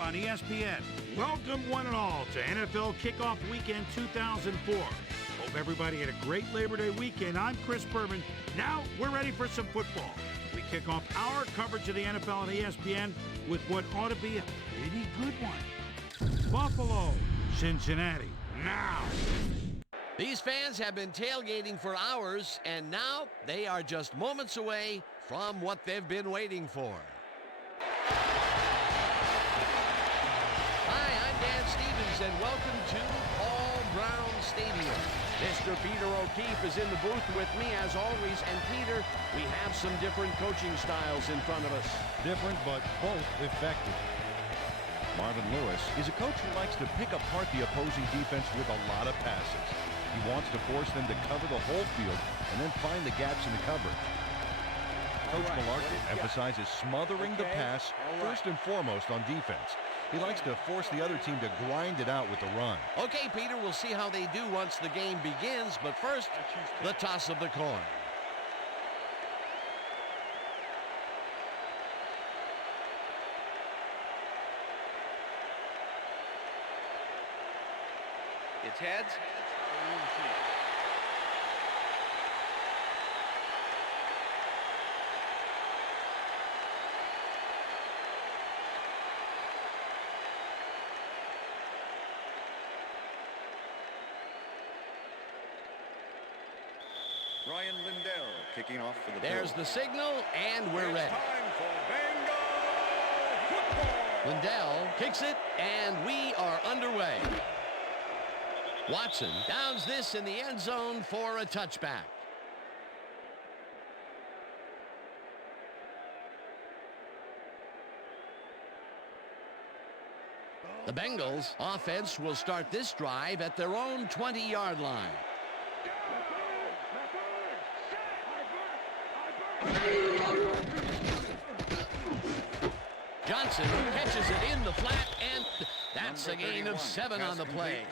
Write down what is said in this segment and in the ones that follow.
on ESPN. Welcome one and all to NFL Kickoff Weekend 2004. Hope everybody had a great Labor Day weekend. I'm Chris Berman. Now we're ready for some football. We kick off our coverage of the NFL on ESPN with what ought to be a pretty good one. Buffalo, Cincinnati, now. These fans have been tailgating for hours, and now they are just moments away from what they've been waiting for. Hi, I'm Dan Stevens, and welcome to Paul Brown Stadium. Mr. Peter O'Keefe is in the booth with me, as always, and Peter, we have some different coaching styles in front of us. Different, but both effective. Marvin Lewis is a coach who likes to pick apart the opposing defense with a lot of passes. He wants to force them to cover the whole field and then find the gaps in the cover. Coach Malarkey emphasizes smothering the pass first and foremost on defense. He likes to force the other team to grind it out with the run. Okay, Peter, we'll see how they do once the game begins, but first, the toss of the coin. It's heads. Ryan Lindell kicking off for the There's the signal, and we're ready. Time for Bengal football. Lindell kicks it, and we are underway. Watson downs this in the end zone for a touchback. The Bengals offense will start this drive at their own 20-yard line. Johnson catches it in the flat, and that's a gain of 7 on the play.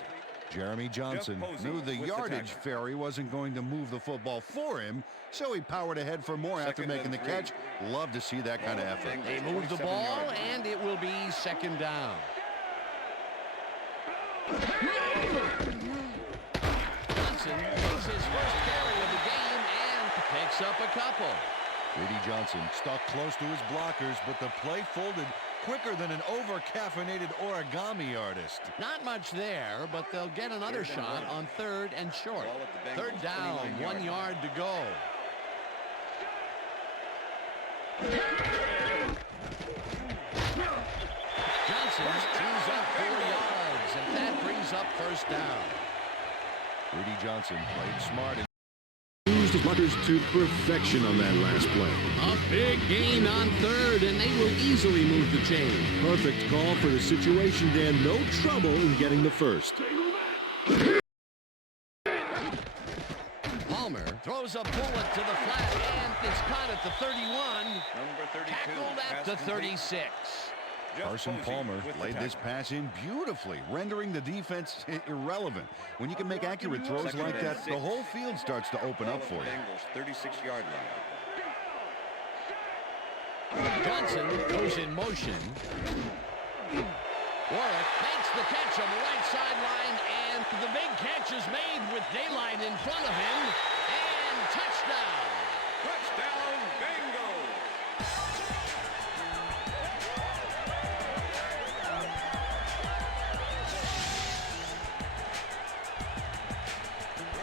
Jeremy Johnson knew the yardage fairy wasn't going to move the football for him, so he powered ahead for more after making the catch. Love to see that kind of effort. They move the ball, and it will be second down. Johnson makes his first carry of the game and picks up a couple. Brady Johnson stuck close to his blockers, but the play folded quicker than an over-caffeinated origami artist. Not much there, but they'll get another shot on third and short. Third down, 1 yard to go. Johnson chews up 4 yards, and that brings up first down. Brady Johnson played smart and used his blockers to perfection on that last play. A big gain on third, and they will easily move the chain. Perfect call for the situation, Dan. No trouble in getting the first. Palmer throws a bullet to the flat, and it's caught at the 31. Number 32. Tackled at the 36. Carson Palmer laid this pass in beautifully, rendering the defense irrelevant. When you can make accurate throws like that, the whole field starts to open up for you. Bengals 36-yard line. Johnson goes in motion. Warwick makes the catch on the right sideline, and the big catch is made with daylight in front of him, and touchdown. Touchdown, Bengals.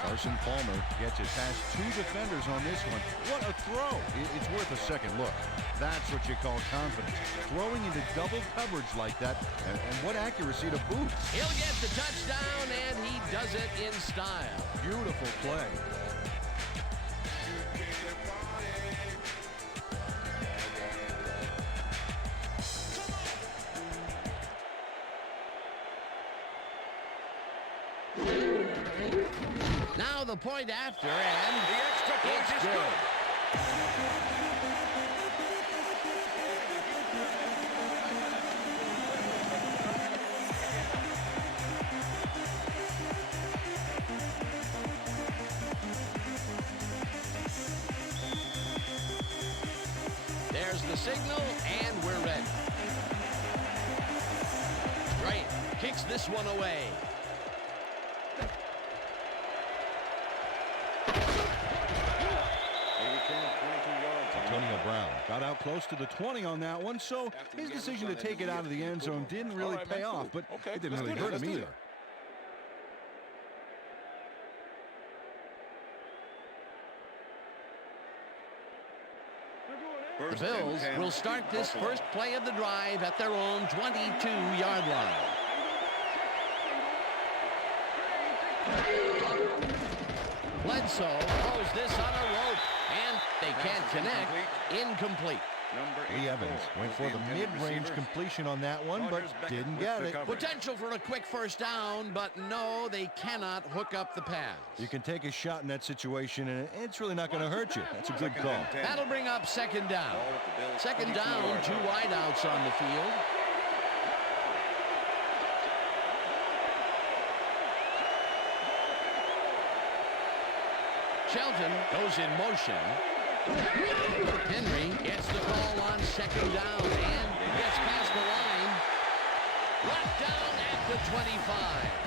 Carson Palmer gets it past 2 defenders on this one. What a throw. It's worth a second look. That's what you call confidence. Throwing into double coverage like that, and what accuracy to boot. He'll get the touchdown, and he does it in style. Beautiful play. Now the point after, and The extra point is good. There's the signal, and we're ready. kicks this one away. Antonio Brown got out close to the 20 on that one, so his decision to take it out of the end zone didn't really pay off, but it didn't really hurt him either. The Bills will start this first play of the drive at their own 22-yard line. Bledsoe throws this on a rope, and they can't connect. Incomplete. Lee Evans went for the mid-range completion on that one, but didn't get it. Potential for a quick first down, but no, they cannot hook up the pass. You can take a shot in that situation, and it's really not going to hurt you. That's a good call. That'll bring up second down. Second down, 2 wideouts on the field. Shelton goes in motion. Henry gets the call on second down and gets past the line. Brought down at the 25.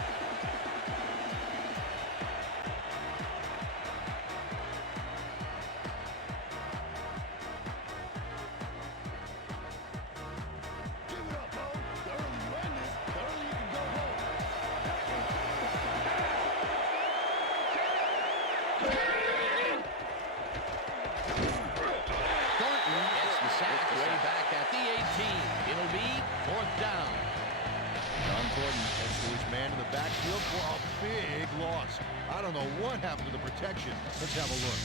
I don't know what happened to the protection. Let's have a look.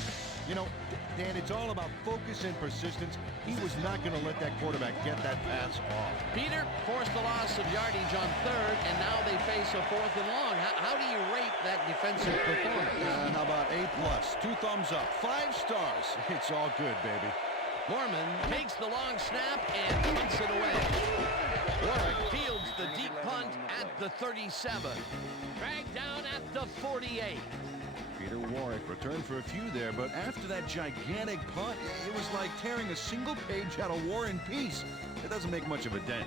You know, Dan, it's all about focus and persistence. He was not going to let that quarterback get that pass off. Peter forced the loss of yardage on third, and now they face a 4th and long. How do you rate that defensive performance? How about A+, 2 thumbs up, 5 stars. It's all good, baby. Mormon takes the long snap and punts it away. Warwick fields the deep punt at the 37. Dragged down at the 48. Peter Warwick returned for a few there, but after that gigantic punt, it was like tearing a single page out of War and Peace. It doesn't make much of a dent.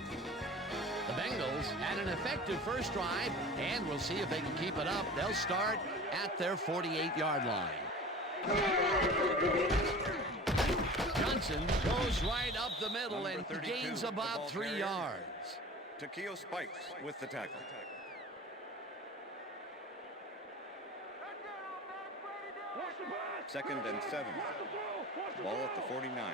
The Bengals had an effective first drive, and we'll see if they can keep it up. They'll start at their 48-yard line. Johnson goes right up the middle and gains about 3 yards. Takeo Spikes with the tackle. Second and 7. Ball at the 49.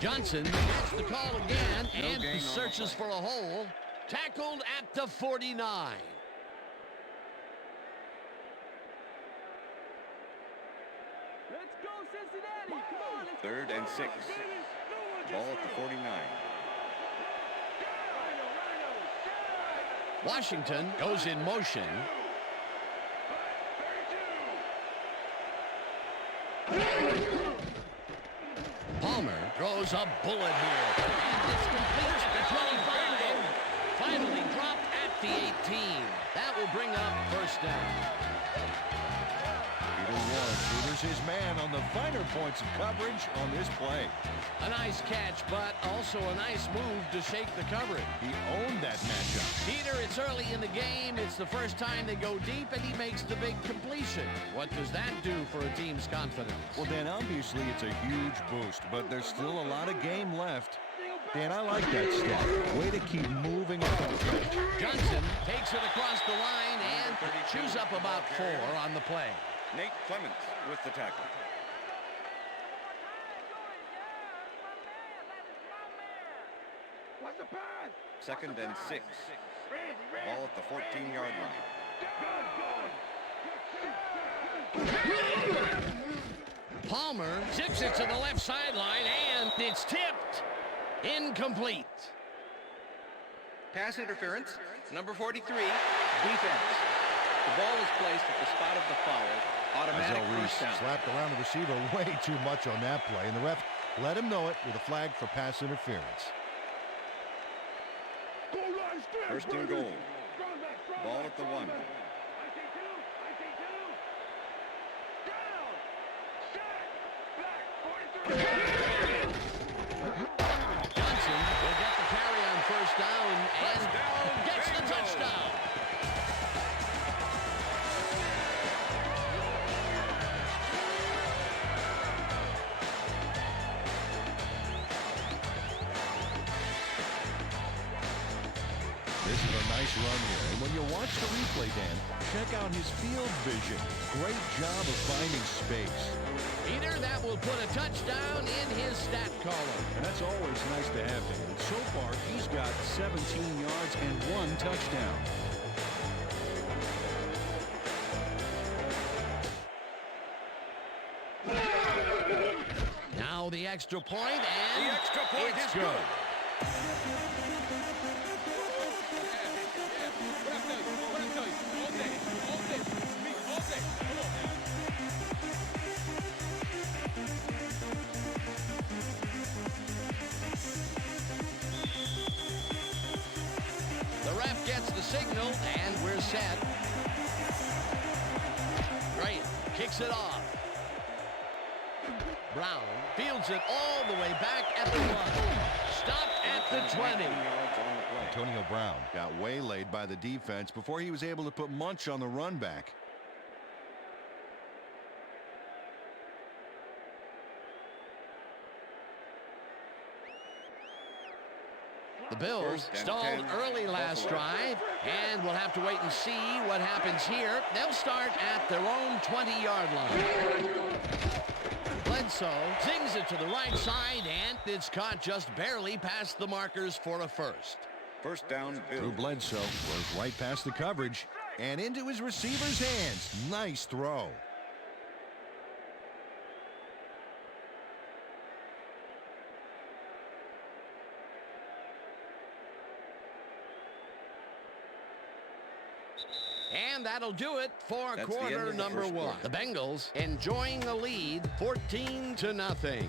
Johnson gets the call again and searches for a hole. Tackled at the 49. Let's go, Cincinnati. Come on, let's Third and 6. Ball at the 49. Washington goes in motion. Palmer throws a bullet here. And it's complete at the 25. Finally dropped at the 18. That will bring up first down. Peter Warwick tutors his man on the finer points of coverage on this play. A nice catch, but also a nice move to shake the coverage. He owned that matchup. Peter, it's early in the game. It's the first time they go deep, and he makes the big completion. What does that do for a team's confidence? Well, Dan, obviously it's a huge boost, but there's still a lot of game left. Dan, I like that step. Way to keep moving up. Johnson takes it across the line and chews up about 4 on the play. Nate Clements with the tackle. Second and 6. Ball at the 14-yard line. Palmer zips it to the left sideline, and it's tipped. Incomplete. Pass interference, number 43, defense. The ball is placed at the spot of the foul. Automatic first down. Slapped around the receiver way too much on that play, and the ref let him know it with a flag for pass interference. First and goal. Ball at the 1. This is a nice run here. And when you watch the replay, Dan, check out his field vision. Great job of finding space. Peter, that will put a touchdown in his stat column. And that's always nice to have, Dan. So far, he's got 17 yards and 1 touchdown. Now the extra point, and The extra point it's is good. The ref gets the signal, and we're set. Great. Kicks it off. Brown fields it all the way back at the 1. Stopped at the 20. Antonio Brown got waylaid by the defense before he was able to put Munch on the run back. The Bills stalled early last drive, and we'll have to wait and see what happens here. They'll start at their own 20-yard line. Bledsoe zings it to the right side, and it's caught just barely past the markers for a first. First down, Bill. Drew Bledsoe was right past the coverage and into his receiver's hands. Nice throw. And that'll do it for That's the end quarter of the number first 1. quarter. The Bengals enjoying the lead, 14-0.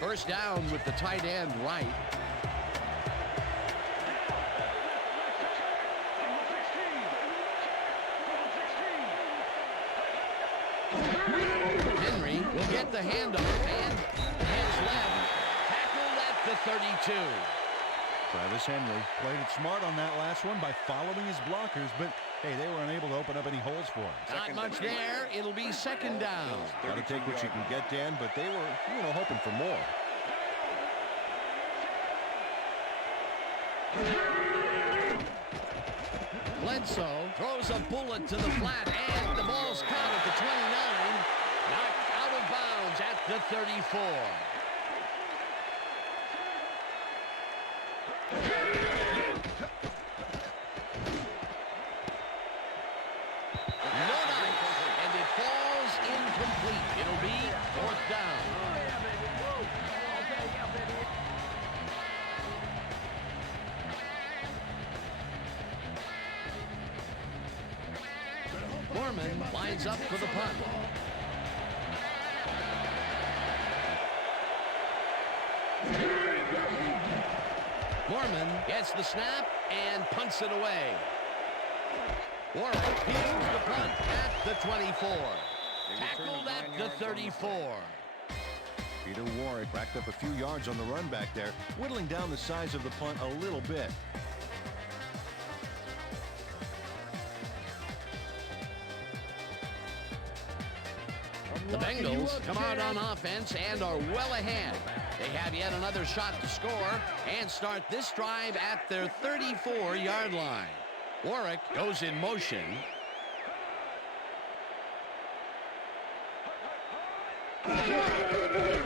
First down with the tight end right. Henry will get the handoff, and hands left, tackled at the 32. Travis Henry played it smart on that last one by following his blockers, but hey, they were unable to open up any holes for him. Not much there. It'll be second down. Got to take what you can get, Dan, but they were, hoping for more. Bledsoe throws a bullet to the flat, and the ball's caught at the 29. Knocked out of bounds at the 34. No dice, and it falls incomplete. It'll be fourth down. Mormon lines up for the punt. Mormon gets the snap and punts it away. Warwick fields the punt at the 24. Tackled at the 34. Peter Warwick racked up a few yards on the run back there, whittling down the size of the punt a little bit. The Bengals come out on offense and are well ahead. They have yet another shot to score and start this drive at their 34-yard line. Warwick goes in motion.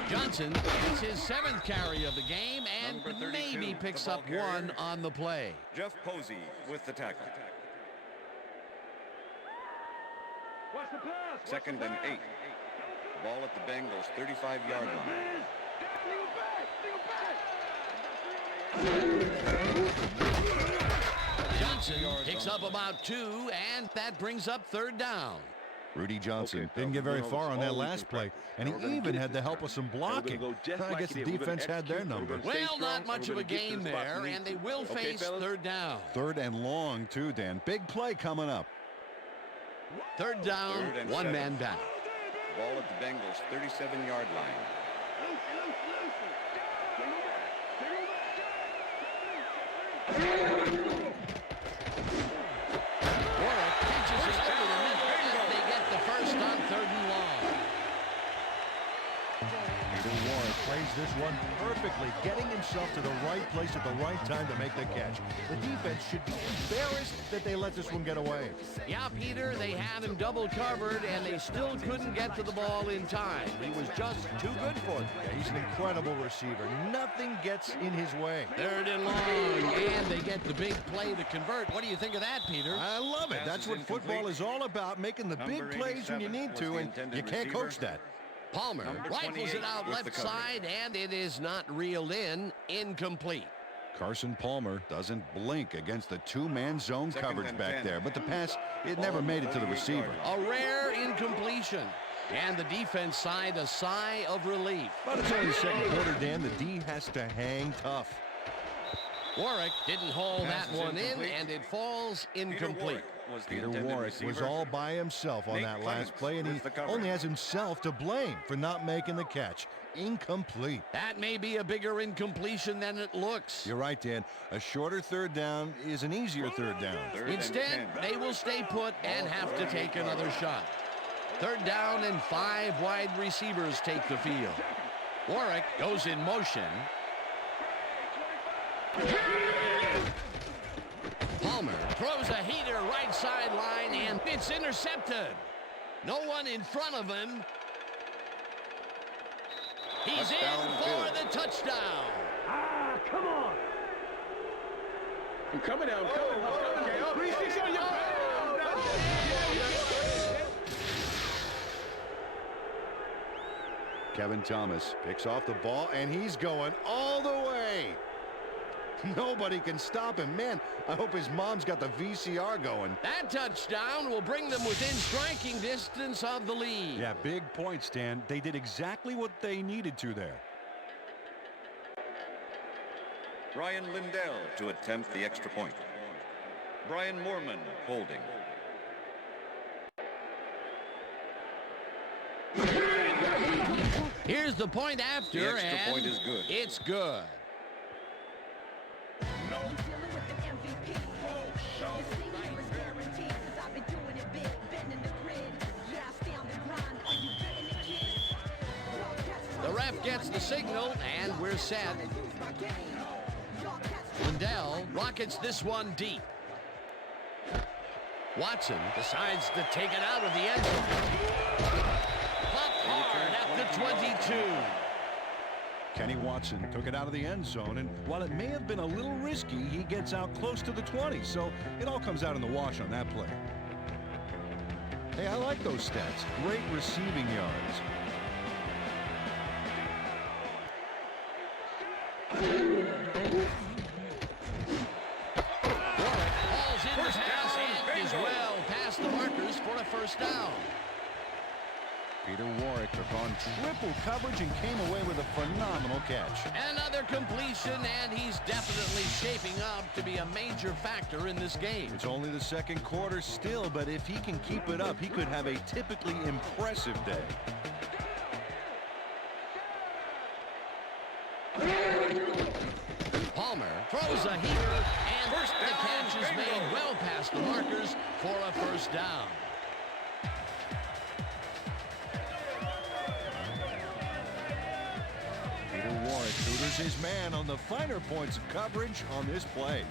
Johnson gets his 7th carry of the game and Number 32, maybe picks the ball up carrier. one on the play. Jeff Posey with the tackle. Watch the pass. Second and 8. Ball at the Bengals 35-yard line. Johnson picks up about 2, and that brings up third down. Rudy Johnson didn't get very far on that last play, and he even had the help of some blocking. I guess the defense had their number. Well, not much of a game there, and they will face third down. Third and long, too, Dan. Big play coming up. Third down, Third and one 7. man back. Ball at the Bengals 37-yard line. plays this one perfectly, getting himself to the right place at the right time to make the catch. The defense should be embarrassed that they let this one get away. Yeah, Peter, they had him double covered, and they still couldn't get to the ball in time. He was just too good for them. Yeah, he's an incredible receiver. Nothing gets in his way. 3rd and long, and they get the big play to convert. What do you think of that, Peter? I love it. That's what football is all about, making the big plays when you need to, and you can't coach that. Palmer rifles it out left side, and it is not reeled in. Incomplete. Carson Palmer doesn't blink against the two-man zone coverage back there, but the pass, it never made it to the receiver. A rare incompletion. And the defense side, a sigh of relief. But it's only the second quarter, Dan. The D has to hang tough. Warwick didn't haul that one in, and it falls incomplete. Peter Warwick was all by himself on that last play, and he only has himself to blame for not making the catch. Incomplete. That may be a bigger incompletion than it looks. You're right, Dan. A shorter 3rd down is an easier 3rd down. Instead, they will stay put and have to take another shot. 3rd down, and 5 wide receivers take the field. Warwick goes in motion. Palmer throws a heater right sideline, and it's intercepted. No one in front of him. He's in for the touchdown. Ah, come on. I'm coming now. I'm coming. 360 on your back. Kevin Thomas picks off the ball, and he's going all the way. Nobody can stop him. Man, I hope his mom's got the VCR going. That touchdown will bring them within striking distance of the lead. Yeah, big point, Stan. They did exactly what they needed to there. Ryan Lindell to attempt the extra point. Brian Moorman holding. Here's the point after, The extra and point is good. It's good. The ref gets the signal, and we're set. Lindell rockets this one deep. Watson decides to take it out of the end zone. Popped hard at the 22. Kenny Watson took it out of the end zone, and while it may have been a little risky, he gets out close to the 20, so it all comes out in the wash on that play. Hey, I like those stats. Great receiving yards. Hauls in the pass and is well past the markers for a 1st down. Peter Warwick took on triple coverage and came away with a phenomenal catch. Another completion, and he's definitely shaping up to be a major factor in this game. It's only the second quarter still, but if he can keep it up, he could have a typically impressive day. Palmer throws a heater, and the catch is made well past the markers for a 1st down. Peter Warwick tutors his man on the finer points of coverage on this play.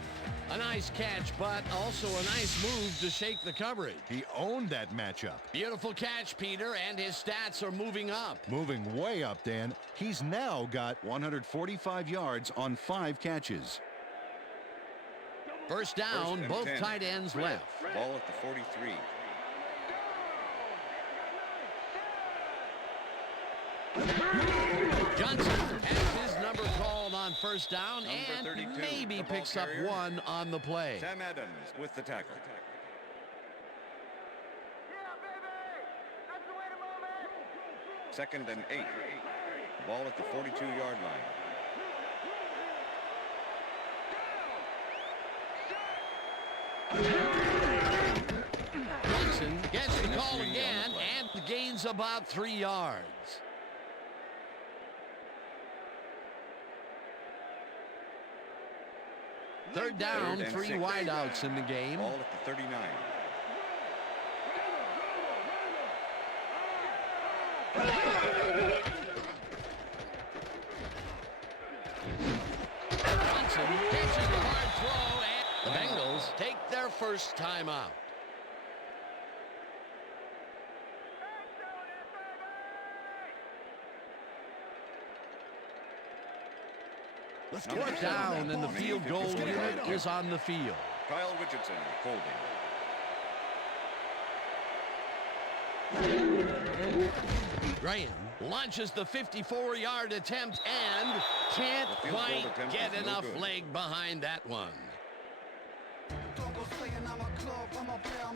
A nice catch, but also a nice move to shake the coverage. He owned that matchup. Beautiful catch, Peter, and his stats are moving up. Moving way up, Dan. He's now got 145 yards on 5 catches. 1st down, both 10. tight ends left. Ball at the 43. Johnson has his number called on 1st down, and 32, maybe picks up carrier. 1 on the play. Sam Adams with the tackle. Second and 8. Ball at the 42-yard line. Johnson gets the call again and gains about 3 yards. Third down, 3 wideouts in the game. Ball at the 39. Bills take their first timeout. Fourth down, and the field goal unit is on the field. Kyle Richardson holding. Graham launches the 54-yard attempt and can't quite get enough leg behind that one.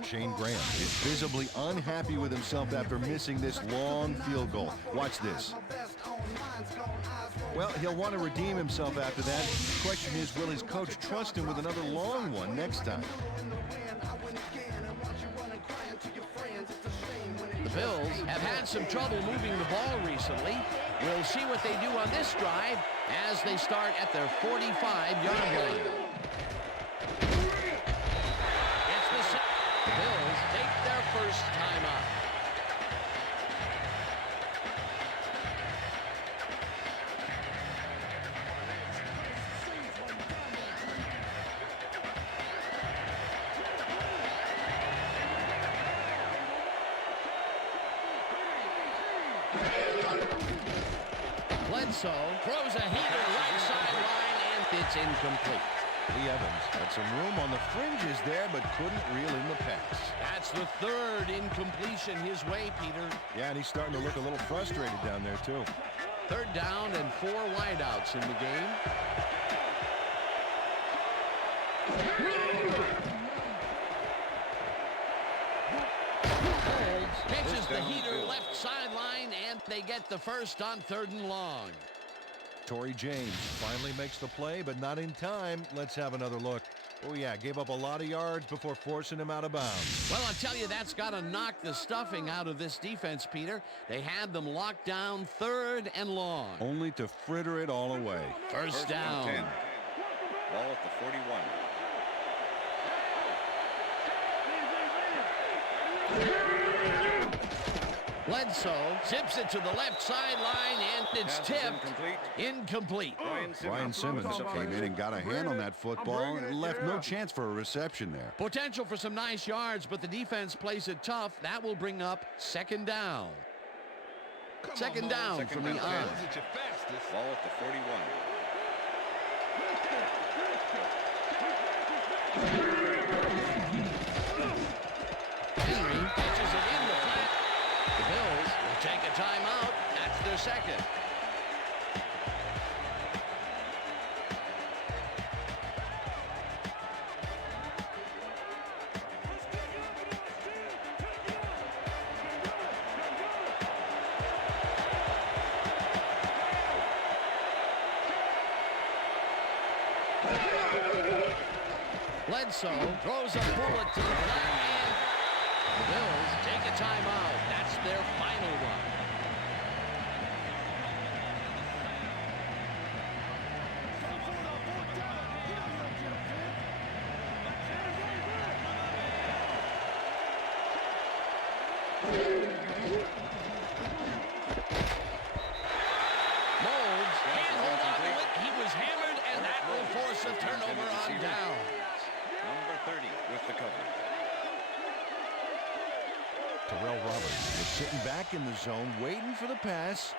Shane Graham is visibly unhappy with himself after missing this long field goal. Watch this. Well, he'll want to redeem himself after that. The question is, will his coach trust him with another long one next time? The Bills have had some trouble moving the ball recently. We'll see what they do on this drive as they start at their 45-yard line. The Bills take their first timeout. Bledsoe throws a heater right sideline, and it's incomplete. Lee Evans had some room on the fringes there, but couldn't reel in the pass. That's the third incompletion his way, Peter. Yeah, and he's starting to look a little frustrated down there, too. Third down and 4 wideouts in the game. Holds catches the heater left sideline, and they get the first on 3rd and long. Torrey James finally makes the play, but not in time. Let's have another look. Oh, yeah, gave up a lot of yards before forcing him out of bounds. Well, I'll tell you, that's got to knock the stuffing out of this defense, Peter. They had them locked down 3rd and long. Only to fritter it all away. First down. 10. Ball at the 41. Bledsoe zips it to the left sideline, and it's tipped. Incomplete. Brian Simmons came in and got a hand on that football and left no chance for a reception there. Potential for some nice yards, but the defense plays it tough. That will bring up 2nd down. Second down from the on. Ball at the 41. Henry catches it in the flat. The Bills will take a timeout. That's their second. Bledsoe throws a bullet to the flat, and the Bills take a timeout. That's their final one. Moulds can't hold on to it. He was hammered, and that will force a turnover on down. Number 30 with the cover. Terrell Roberts was sitting back in the zone waiting for the pass,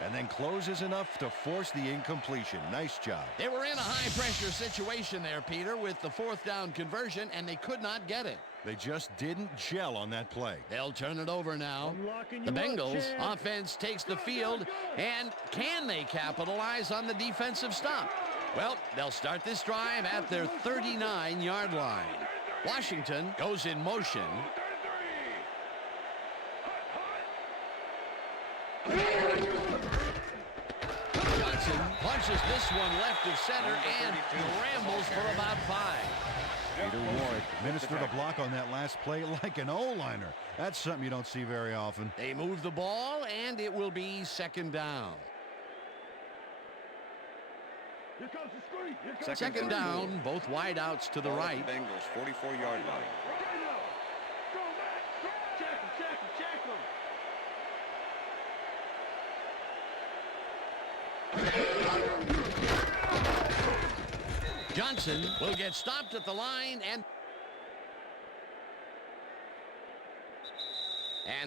and then closes enough to force the incompletion. Nice job. They were in a high-pressure situation there, Peter, with the 4th down conversion, and they could not get it. They just didn't gel on that play. They'll turn it over now. The Bengals offense takes the field, and can they capitalize on the defensive stop? Well, they'll start this drive at their 39-yard line. Washington goes in motion. Johnson punches this one left of center and rambles for about 5. Peter Warwick administered a block on that last play like an O-liner. That's something you don't see very often. They move the ball, and it will be 2nd down. Here comes the screen. Here comes Second down, both wideouts to the Ball at right. the Bengals 44-yard line. Check him. Johnson will get stopped at the line, and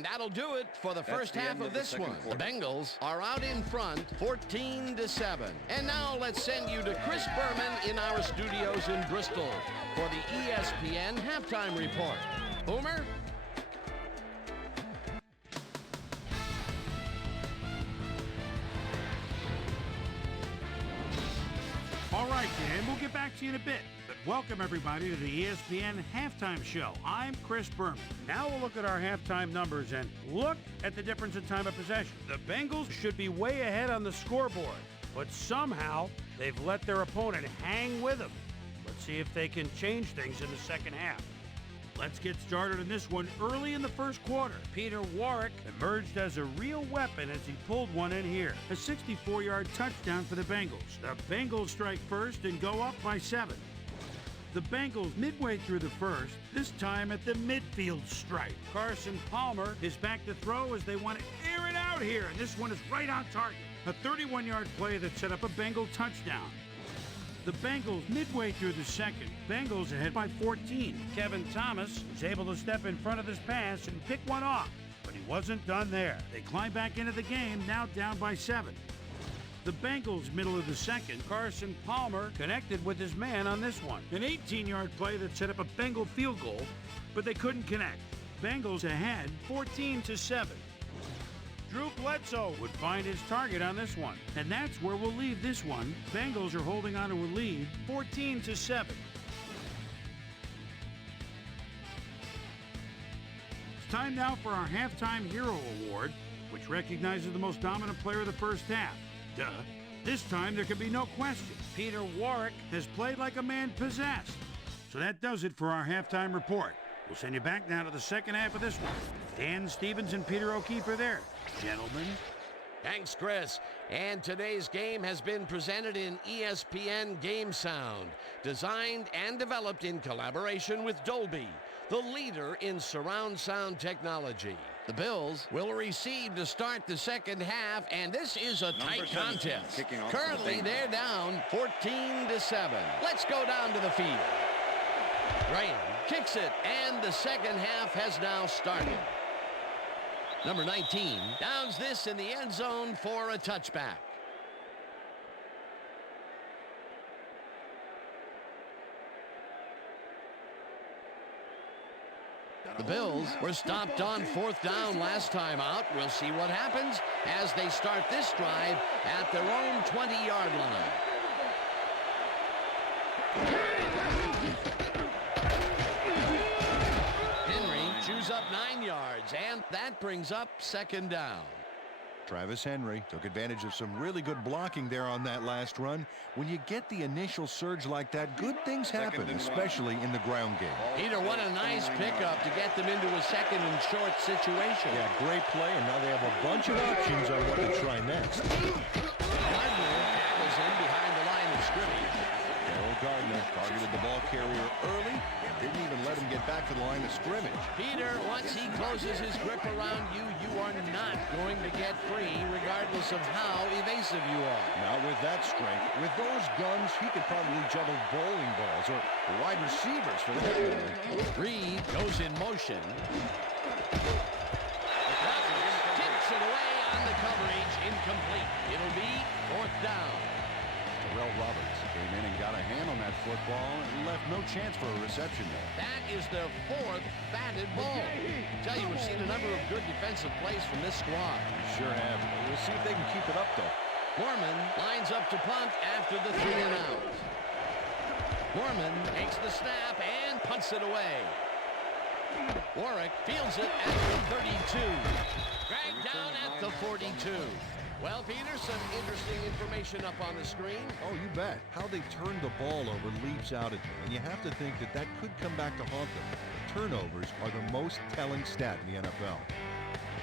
that'll do it for the first half of this one. The Bengals are out in front, 14-7. And now let's send you to Chris Berman in our studios in Bristol for the ESPN Halftime Report. Boomer? All right, Dan, we'll get back to you in a bit. But welcome, everybody, to the ESPN Halftime Show. I'm Chris Berman. Now we'll look at our halftime numbers and look at the difference in time of possession. The Bengals should be way ahead on the scoreboard, but somehow they've let their opponent hang with them. Let's see if they can change things in the second half. Let's get started in this one early in the first quarter. Peter Warrick emerged as a real weapon as he pulled one in here. A 64-yard touchdown for the Bengals. The Bengals strike first and go up by 7. The Bengals midway through the first, this time at the midfield stripe. Carson Palmer is back to throw as they want to air it out here, and this one is right on target. A 31-yard play that set up a Bengal touchdown. The Bengals midway through the second. Bengals ahead by 14. Kevin Thomas was able to step in front of this pass and pick one off, but he wasn't done there. They climb back into the game, now down by 7. The Bengals middle of the second. Carson Palmer connected with his man on this one. An 18-yard play that set up a Bengal field goal, but they couldn't connect. Bengals ahead 14-7. Drew Bledsoe would find his target on this one. And that's where we'll leave this one. Bengals are holding on to a lead, 14-7. It's time now for our Halftime Hero Award, which recognizes the most dominant player of the first half. Duh. This time there can be no question. Peter Warrick has played like a man possessed. So that does it for our halftime report. We'll send you back now to the second half of this one. Dan Stevens and Peter O'Keefe are there. Gentlemen. Thanks, Chris. And today's game has been presented in ESPN Game Sound, designed and developed in collaboration with Dolby, the leader in surround sound technology. The Bills will receive to start the second half, and this is a tight contest. Currently, they're down 14-7. Let's go down to the field. Graham kicks it, and the second half has now started. Number 19 downs this in the end zone for a touchback. The Bills were stopped on fourth down last time out. We'll see what happens as they start this drive at their own 20-yard line. Up 9 yards, and that brings up second down. Travis Henry took advantage of some really good blocking there on that last run. When you get the initial surge like that, good things happen, especially in the ground game. Peter, what a nice pickup to get them into a second and short situation. Yeah, great play, and now they have a bunch of options on what to try next. Gardner tackles in behind the line of scrimmage. Daryl Gardner targeted the ball carrier early. Didn't even let him get back to the line of scrimmage. Peter, once he closes his grip around you, you are not going to get free, regardless of how evasive you are. Not with that strength. With those guns, he could probably juggle bowling balls or wide receivers for that matter. Reed goes in motion. Tips it away on the coverage, incomplete. It'll be fourth down. Terrell Roberts came in and got a hand on that football and left no chance for a reception there. That is their fourth batted ball. I tell you, we've seen a number of good defensive plays from this squad. We sure have. We'll see if they can keep it up, though. Mormon lines up to punt after the 3 and out. Mormon takes the snap and punts it away. Warrick fields it at the 32. Dragged down at the 42. Well, Peter, some interesting information up on the screen. Oh, you bet. How they turned the ball over leaps out at you, and you have to think that that could come back to haunt them. Turnovers are the most telling stat in the NFL.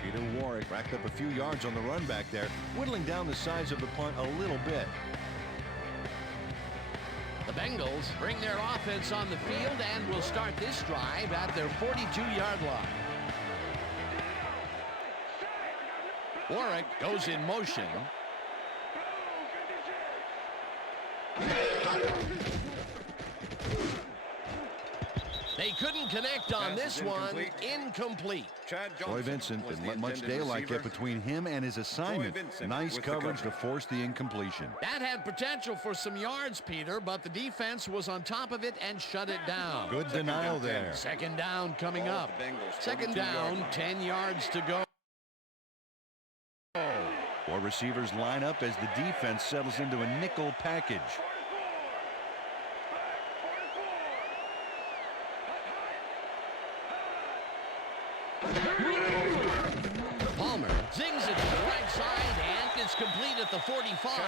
Peter Warrick racked up a few yards on the run back there, whittling down the size of the punt a little bit. The Bengals bring their offense on the field and will start this drive at their 42-yard line. Warrick goes in motion. couldn't connect on this one. Incomplete. Troy Vincent didn't let much daylight get between him and his assignment. Nice coverage to force the incompletion. That had potential for some yards, Peter, but the defense was on top of it and shut it down. Good denial there. Second down coming up. Second down, 10 yards to go. Four receivers line up as the defense settles into a nickel package. Palmer zings it to the right side, and it's complete at the 45.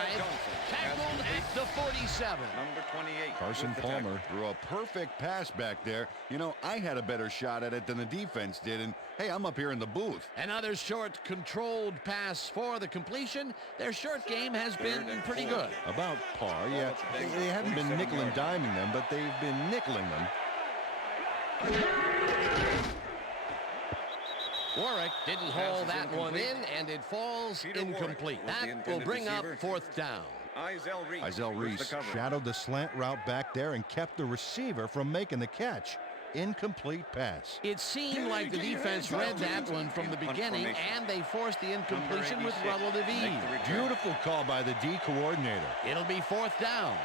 Tackled at the 47. Number 28. Carson Palmer threw a perfect pass back there. You know, I had a better shot at it than the defense did, and hey, I'm up here in the booth. Another short, controlled pass for the completion. Their short game has been pretty good. About par, yeah. They haven't been nickel and diming them, but they've been nickeling them. Warwick didn't haul that one in, and it falls incomplete. That will bring up fourth down. Izell Reese shadowed the slant route back there and kept the receiver from making the catch. Incomplete pass. It seemed like the defense read that one from the beginning, and they forced the incompletion with relative ease. Beautiful call by the D coordinator. It'll be fourth down.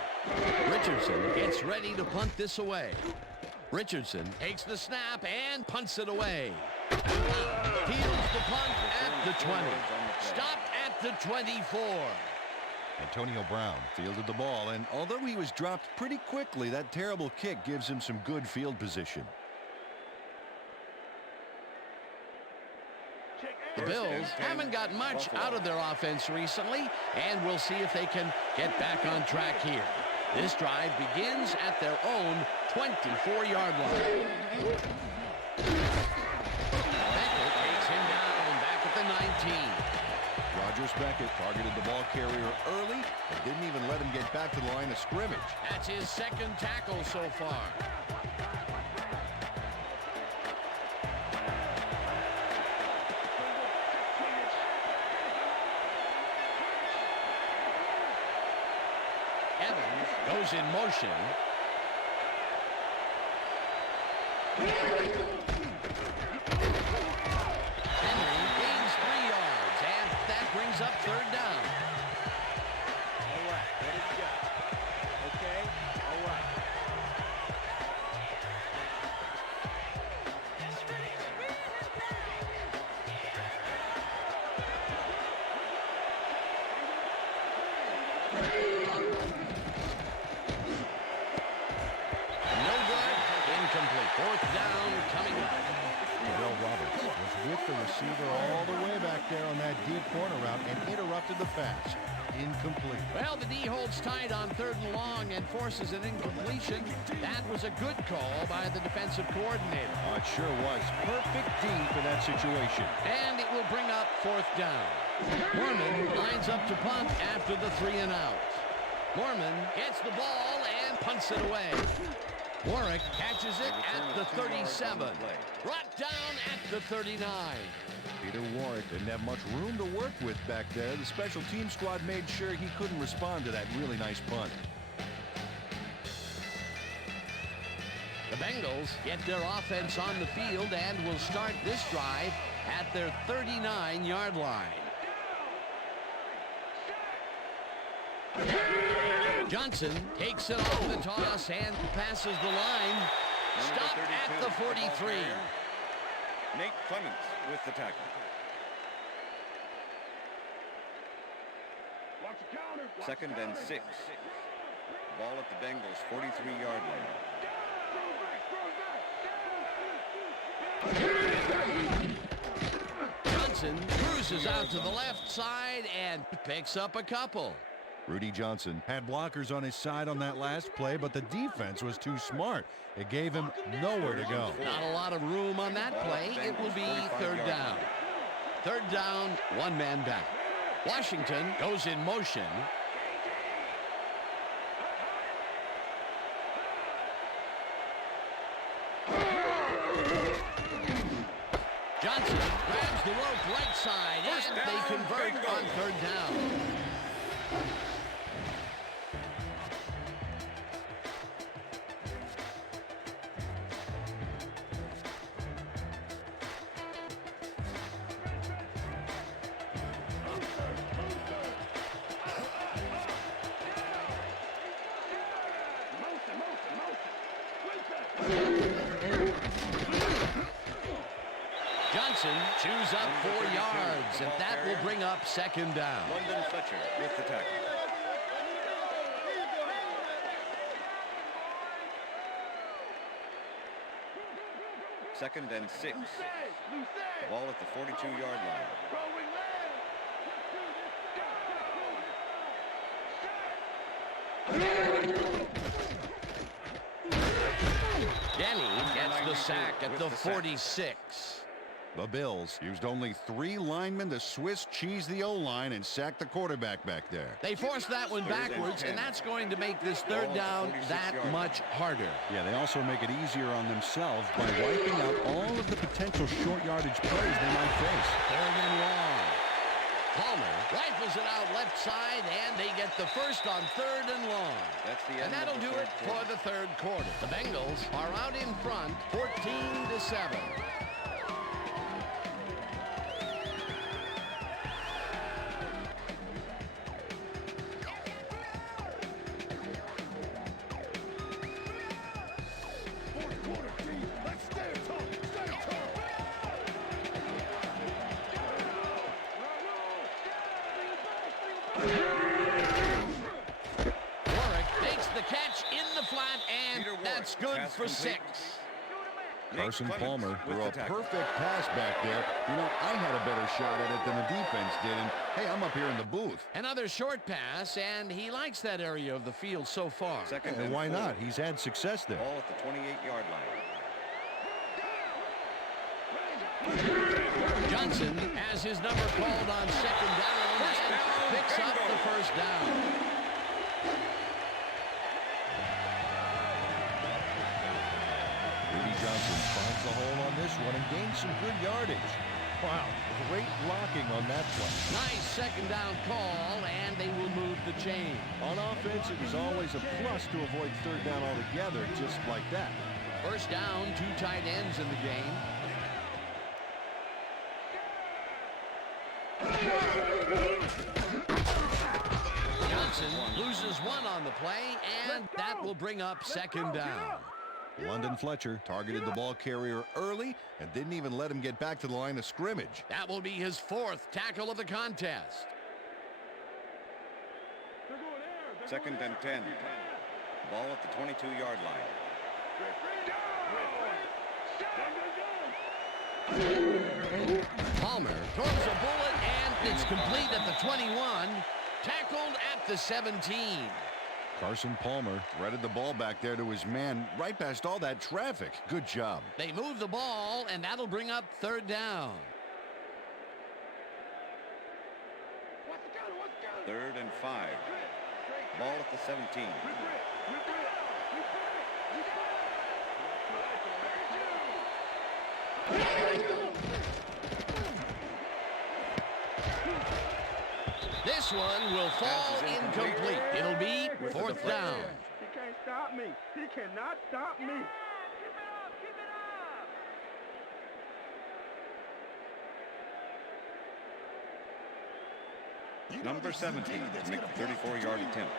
Richardson gets ready to punt this away. Richardson takes the snap and punts it away. Fields the punt at the 20. Stopped at the 24. Antonio Brown fielded the ball, and although he was dropped pretty quickly, that terrible kick gives him some good field position. The Bills haven't got much out of their offense recently, and we'll see if they can get back on track here. This drive begins at their own 24-yard line. Beckett takes him down back at the 19. Rogers Beckett targeted the ball carrier early and didn't even let him get back to the line of scrimmage. That's his second tackle so far. Evans goes in motion. Henry gains 3 yards, and that brings up third down. All right, what have you got? Okay, all right. No good. Incomplete. Fourth down coming up. Will Roberts was with the receiver all the way back there on that deep corner route and interrupted the pass. Incomplete. Well, the D holds tight on third and long and forces an incompletion. That was a good call by the defensive coordinator. Oh, it sure was. Perfect deep in that situation. And it will bring up fourth down. Mormon lines up to punt after the 3 and out. Mormon gets the ball and punts it away. Warwick catches it at the 37. Brought down at the 39. Peter Warwick didn't have much room to work with back there. The special team squad made sure he couldn't respond to that really nice punt. The Bengals get their offense on the field and will start this drive at their 39-yard line. Johnson takes it off the toss and passes the line. Stopped at the 43. Nate Clements with the tackle. Second and 6. Ball at the Bengals 43-yard line. Johnson cruises out to the left side and picks up a couple. Rudy Johnson had blockers on his side on that last play, but the defense was too smart. It gave him nowhere to go. Not a lot of room on that play. It will be third down. Third down, one man back. Washington goes in motion. Johnson grabs the rope right side, and they convert on third down. Johnson chews up 4 yards, and that will bring up 2nd down. London Fletcher with the tackle. Second and 6. Ball at the 42-yard line. Denny gets the sack at the 46. The Bills used only 3 linemen to Swiss cheese the O-line and sack the quarterback back there. They forced that one backwards, and that's going to make this 3rd down that much harder. Yeah, they also make it easier on themselves by wiping out all of the potential short yardage plays they might face. 3rd and long. Palmer rifles it out left side, and they get the first on 3rd and long. That's the end and that'll do it for the 3rd quarter. The Bengals are out in front, 14-7. That's good for 6. Carson Palmer threw a perfect pass back there. You know, I had a better shot at it than the defense did. And, hey, I'm up here in the booth. Another short pass, and he likes that area of the field so far. And why not? He's had success there. Ball at the 28-yard line. Johnson has his number called on 2nd down and picks up the 1st down. Johnson finds the hole on this one and gains some good yardage. Wow, great blocking on that play. Nice 2nd down call, and they will move the chain. On offense, it was always a plus to avoid 3rd down altogether, just like that. 1st down, 2 tight ends in the game. Johnson loses 1 on the play, and that will bring up 2nd down. London Fletcher targeted the ball carrier early and didn't even let him get back to the line of scrimmage. That will be his 4th tackle of the contest. 2nd and 10. Ball at the 22-yard line. Palmer throws a bullet, and it's complete at the 21. Tackled at the 17. Carson Palmer threaded the ball back there to his man right past all that traffic. Good job. They move the ball, and that'll bring up 3rd down. 3rd and 5. Ball at the 17. This one will fall incomplete. It'll be 4th down. He can't stop me. He cannot stop me. Number 17 to make the 34-yard attempt.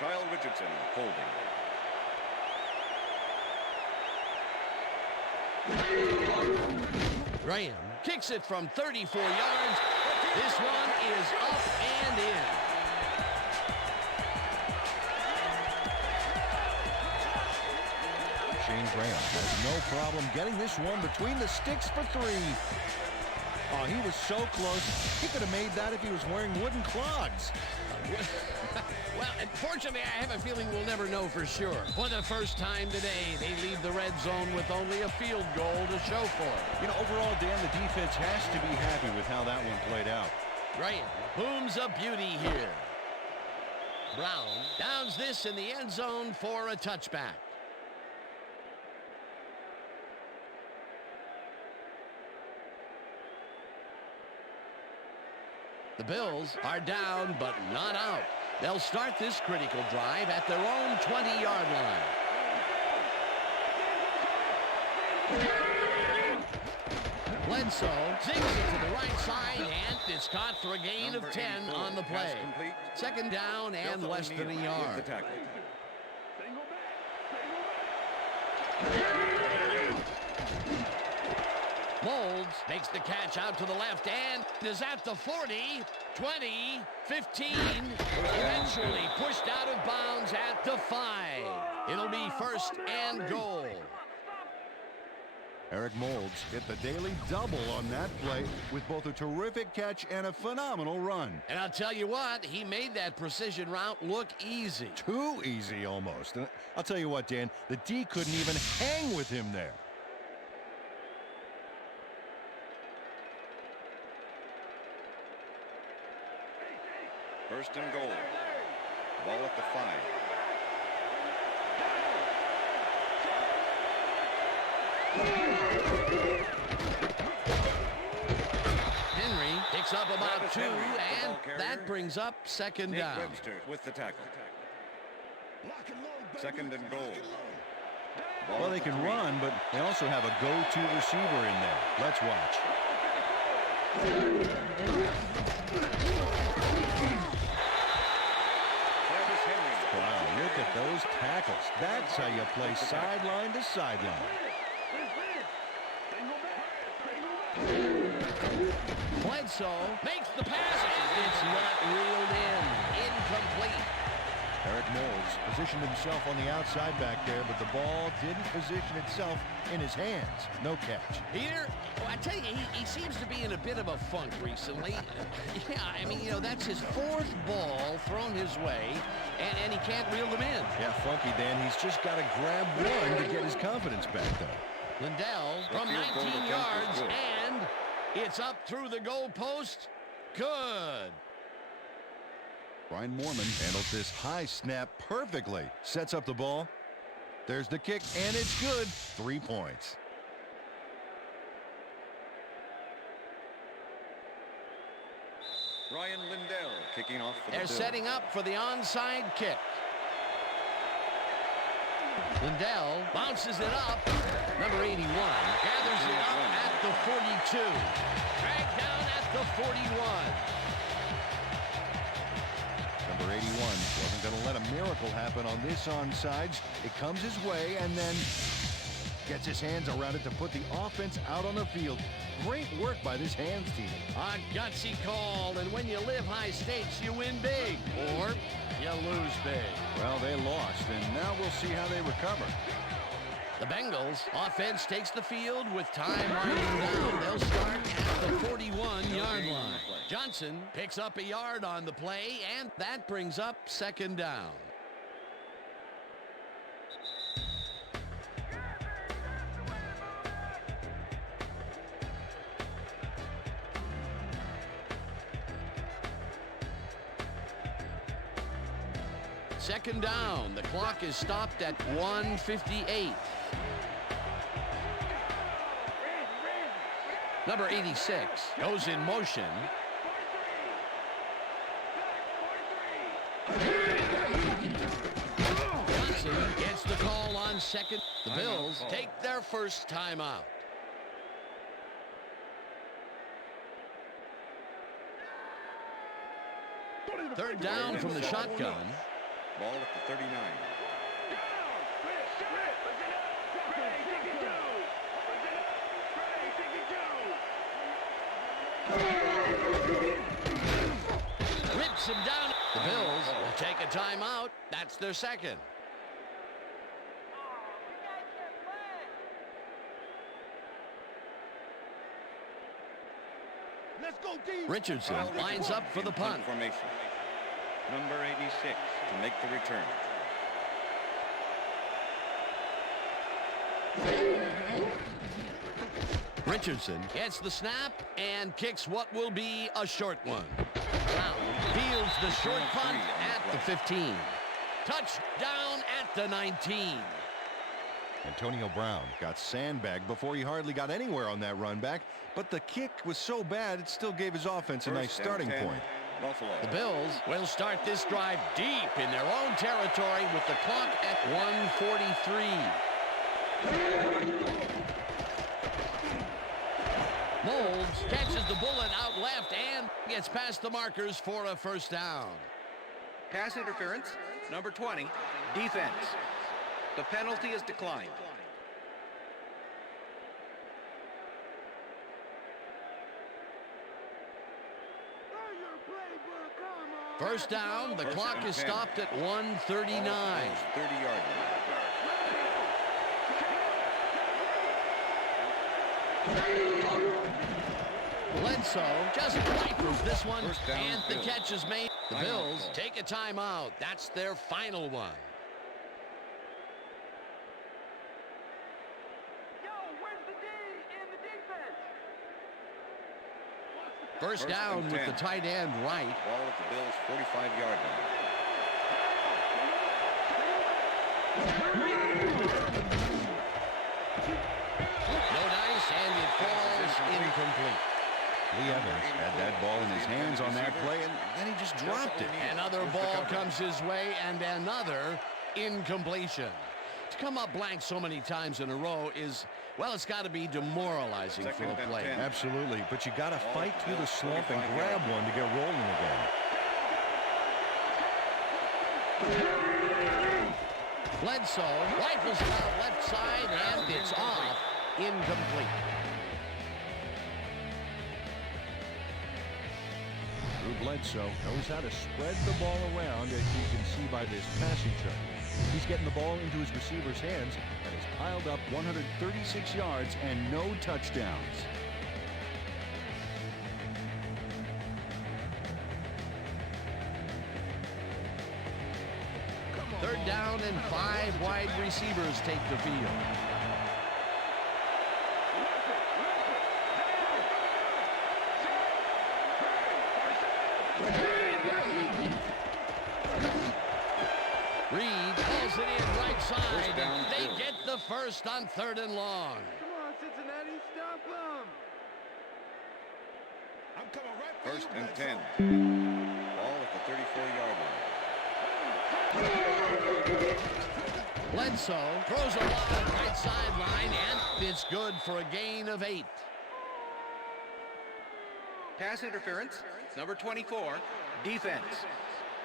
Kyle Richardson holding. Graham kicks it from 34 yards. This one is up and in. Shane Graham has no problem getting this one between the sticks for 3. Oh, he was so close. He could have made that if he was wearing wooden clogs. Well, unfortunately, I have a feeling we'll never know for sure. For the first time today, they leave the red zone with only a field goal to show for it. You know, overall, Dan, the defense has to be happy with how that one played out. Graham booms a beauty here. Brown downs this in the end zone for a touchback. The Bills are down, but not out. They'll start this critical drive at their own 20-yard line. Bledsoe zigs it to the right side, and it's caught for a gain of 10 on the play. 2nd down and less than a yard. Molds makes the catch out to the left and is at the 40, 20, 15. Eventually pushed out of bounds at the 5. It'll be first and goal. Eric Molds hit the daily double on that play with both a terrific catch and a phenomenal run. And I'll tell you what, he made that precision route look easy. Too easy almost. And I'll tell you what, Dan, the D couldn't even hang with him there. First and goal. Ball at the 5. Henry picks up about 2, and that brings up second down. Webster with the tackle. Second and goal. Well, they can run, but they also have a go-to receiver in there. Let's watch. Wow, look at those tackles. That's how you play sideline to sideline. Bledsoe makes the pass, and it's not reeled in. Incomplete. Eric Molds positioned himself on the outside back there, but the ball didn't position itself in his hands. No catch. Peter, I tell you, he seems to be in a bit of a funk recently. Yeah, I mean, you know, that's his 4th ball thrown his way, and he can't reel them in. Yeah, funky, Dan. He's just got to grab one to get his confidence back, though. Lindell from 19 yards, and it's up through the goalpost. Good. Brian Moorman handles this high snap perfectly. Sets up the ball. There's the kick, and it's good. 3 points. Ryan Lindell kicking off for the They're Bills. setting up for the onside kick. Lindell bounces it up. Number 81 gathers it up at the 42. Dragged down at the 41. Number 81 wasn't going to let a miracle happen on this onside. It comes his way and then gets his hands around it to put the offense out on the field. Great work by this hands team. A gutsy call, and when you live high stakes, you win big, or you lose big. Well, they lost, and now we'll see how they recover. The Bengals offense takes the field with time winding down. They'll start at the 41-yard line. Johnson picks up a yard on the play, and that brings up second down. Second down. The clock is stopped at 1:58. Number 86 goes in motion. Johnson gets the call on second. The Bills take their first timeout. Third down from the shotgun. Ball at the 39. Rips him down. The Bills will take a timeout. That's their second. Let's go deep. Richardson lines up for the punt. Formation. Number 86 to make the return. Richardson gets the snap and kicks what will be a short one. Brown fields the short punt at the 15. Touchdown at the 19. Antonio Brown got sandbagged before he hardly got anywhere on that run back, but the kick was so bad it still gave his offense a nice starting point. Buffalo. The Bills will start this drive deep in their own territory with the clock at 1:43. Molds catches the bullet out left and gets past the markers for a first down. Pass interference, number 20, defense. The penalty is declined. First down. The clock is stopped at 1:39. 30-yard Bledsoe just rifles this one, First down, and the Bills. catch is made. The Timeout Bills call. take a timeout. That's their final one. First down and with 10. the tight end right. Ball at the Bills' 45-yard line. No dice, and it falls incomplete. Lee Evans had that ball in his hands on that play, and then he just dropped it. Another ball comes his way, and another incompletion. To come up blank so many times in a row is, well, it's got to be demoralizing for Second a and player. 10. Absolutely, but you got to fight through the slump and grab one to get rolling again. Bledsoe rifles it out left side, and it's off. Incomplete. Drew Bledsoe knows how to spread the ball around, as you can see by this passing chart. He's getting the ball into his receiver's hands and has piled up 136 yards and no touchdowns. Third down, and 5 wide receivers take the field. Reed pulls it in right side. First down, They Bills. get the first on 3rd and long. Come on, Cincinnati, stop them. I'm coming right for First you, and Bledsoe. 10. Ball at the 34-yard line. Bledsoe throws a long right sideline, and it's good for a gain of 8. Pass interference, number 24, defense.